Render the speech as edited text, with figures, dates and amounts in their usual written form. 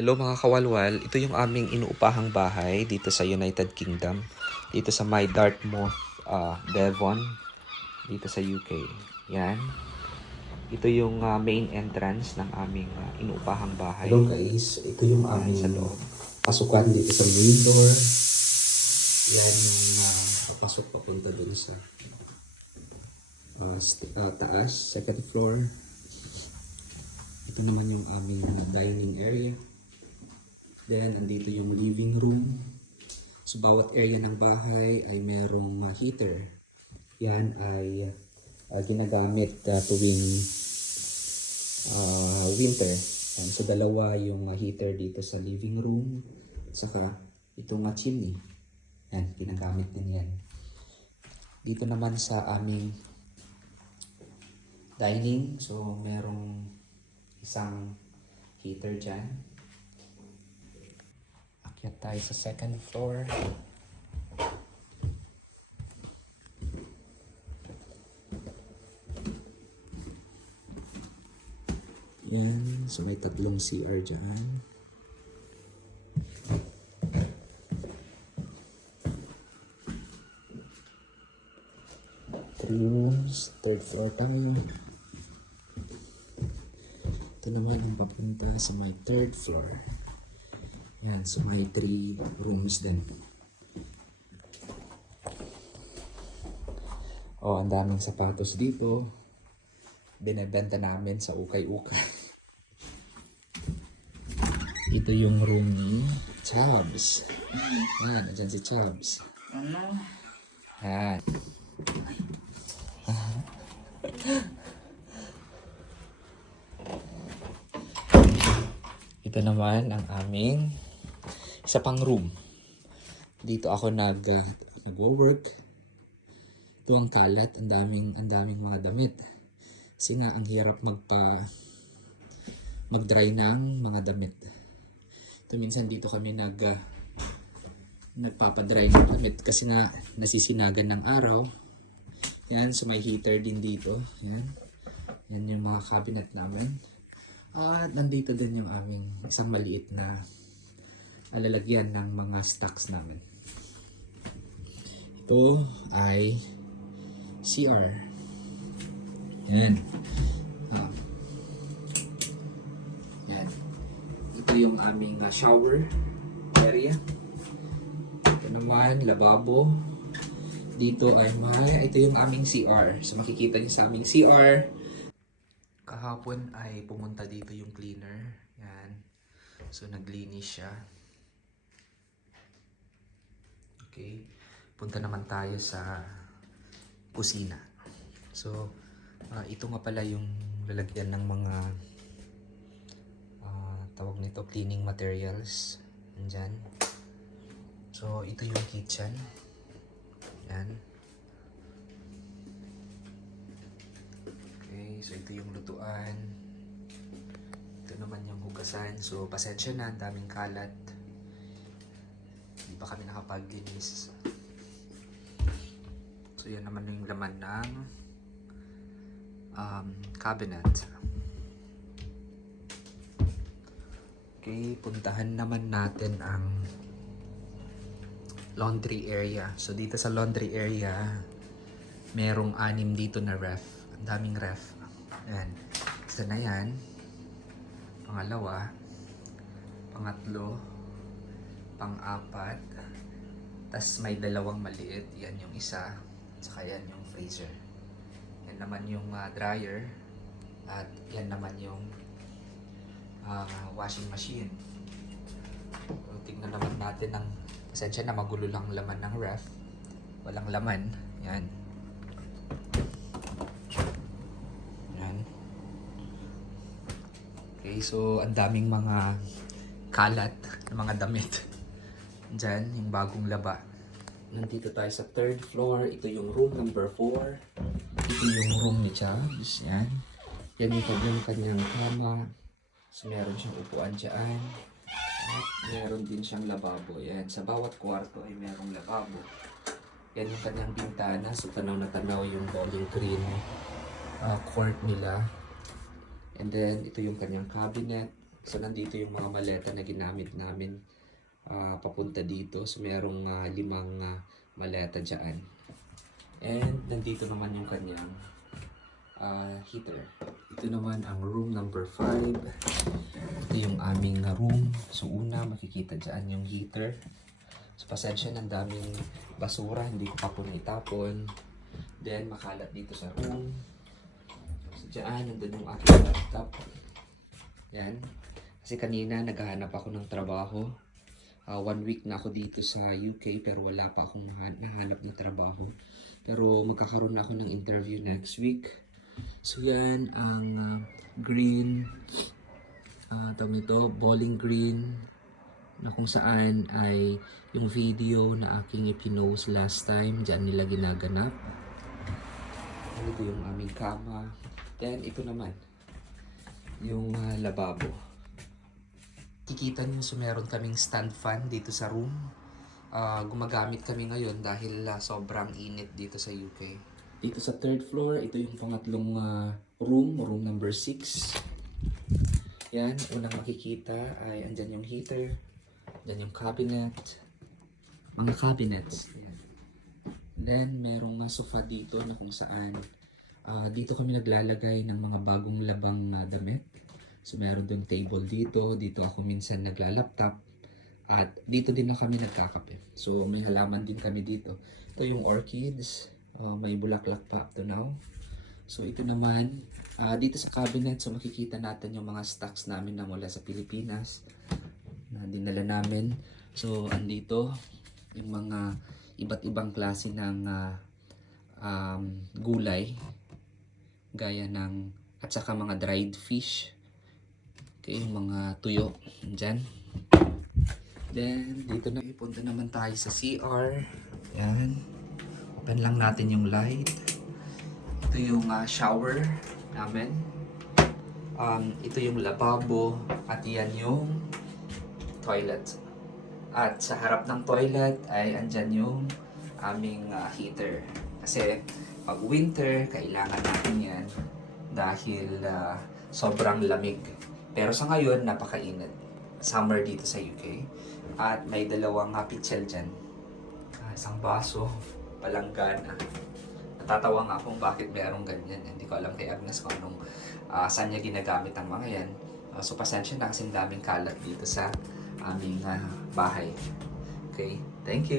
Hello mga kawalwal, ito yung aming inuupahang bahay dito sa United Kingdom. Dito sa may Dartmouth, Devon, dito sa UK. Yan. Ito yung main entrance ng aming inuupahang bahay. Hello guys, ito yung aming sa loob. pasukan dito sa main door. Yan yung papasok papunta dun sa taas, second floor. Ito naman yung aming dining area. Then, andito yung living room. So, bawat area ng bahay ay merong heater. Yan ay ginagamit tuwing winter. Yan. So, dalawa yung heater dito sa living room. At saka, itong chimney. Yan, ginagamit din yan. Dito naman sa aming dining. So, merong isang heater dyan. Akyat tayo sa second floor. Yan. So may tatlong CR dyan. Three rooms. Third floor tayo. Ito naman ang papunta sa may third floor. Yan, so may 3 rooms din. Oh, ang daming sapatos dito. Binebenta namin sa ukay-ukay. Ito yung room ni Chubbs. Yan, andyan si Chubbs. Ano? Yan. Ito naman ang aming isa pang room. Dito ako nagwo-work. Ito ang kalat, ang daming mga damit. Kasi nga ang hirap mag-dry ng mga damit. Ito minsan dito kami nagpapadry ng damit kasi nga nasisinagan ng araw. Yan, so may heater din dito. Yan. Yan yung mga cabinet namin. At nandito din yung aming isang maliit na lalagyan ng mga stocks namin. Ito ay CR. Yan. Yan. Ito yung aming shower area. Ito naman, lababo. Dito ay ito yung aming CR. So makikita niyo sa aming CR. Kahapon ay pumunta dito yung cleaner. Yan. So naglinis siya. Okay. Punta naman tayo sa kusina. So ito nga pala yung lalagyan ng mga tawag nito cleaning materials. Nandyan. So ito yung kitchen. Yan. Okay, so ito yung lutuan. Ito naman yung hugasan. So pasensya na, ang daming kalat. Hindi pa kami nakapaglinis. So yan naman yung laman ng cabinet. Okay, puntahan naman natin ang laundry area. So dito sa laundry area, merong 6 dito na ref. Ang daming ref. Ayan. Isa na yan. Pangalawa. Pangatlo. Pang-apat. Tas may 2 maliit. Yan yung isa. Saka yan yung freezer. Yan naman yung dryer. At yan naman yung washing machine. So, tignan naman natin ang pasensya na magulo lang laman ng ref. Walang laman. Yan. Yan. Okay, so ang daming mga kalat ng mga damit. Diyan, yung bagong laba. Nandito tayo sa third floor. Ito yung room number 4. Ito yung room ni Chubbs. Yan. Yan yung kanyang kama. So meron siyang upuan dyan. At meron din siyang lababo. Yan. Sa bawat kwarto ay merong lababo. Yan yung kanyang bintana. So tanaw na tanaw yung Bowling Green court nila. And then ito yung kanyang cabinet. So nandito yung mga maleta na ginamit namin papunta dito. So merong 5 maleta dyan. And nandito naman yung kanyang heater. Ito naman ang room number 5. Ito yung aming room. So una makikita dyan yung heater. So pasensya, ng daming basura, hindi ko pa po itapon. Then makalat dito sa room. So dyan, nandun yung aking laptop. Yan. Kasi kanina naghahanap ako ng trabaho. 1 week na ako dito sa UK pero wala pa akong nahanap na trabaho. Pero magkakaroon na ako ng interview next week. So yan ang green, tawag nito, bowling green, na kung saan ay yung video na aking ipinost last time, dyan nila ginaganap. Ito yung aming kama. Then ito naman, yung lababo. Kikita nyo, so meron kaming stand fan dito sa room. Gumagamit kami ngayon dahil sobrang init dito sa UK. Dito sa 3rd floor, ito yung pangatlong room number 6. Yan, unang makikita ay andyan yung heater, andyan yung cabinet, mga cabinets. Yan. Then, merong sofa dito na kung saan dito kami naglalagay ng mga bagong labang damit. So, meron doon table dito, dito ako minsan nagla-laptop. At dito din na kami nagkakape. So may halaman din kami dito. Ito yung orchids. May bulaklak pa up to now. So ito naman, dito sa cabinet, so makikita natin yung mga stocks namin na mula sa Pilipinas na dinala namin. So andito yung mga iba't ibang klase ng gulay. Gaya ng, at saka mga dried fish. Okay, yung mga tuyo. Dyan. Then, dito na ipunta naman tayo sa CR. Yan. Open lang natin yung light. Ito yung shower namin. Ito yung lababo. At yan yung toilet. At sa harap ng toilet ay andyan yung aming heater. Kasi pag winter, kailangan natin yan dahil sobrang lamig. Pero sa ngayon, napakainit. Summer dito sa UK. At may 2 pitchel dyan. Isang baso, palanggana. Natatawa nga kung bakit mayroong ganyan. Hindi ko alam kay Agnes kung anong saan niya ginagamit ang mga yan. So pasensya na kasi daming kalat dito sa aming bahay. Okay, thank you.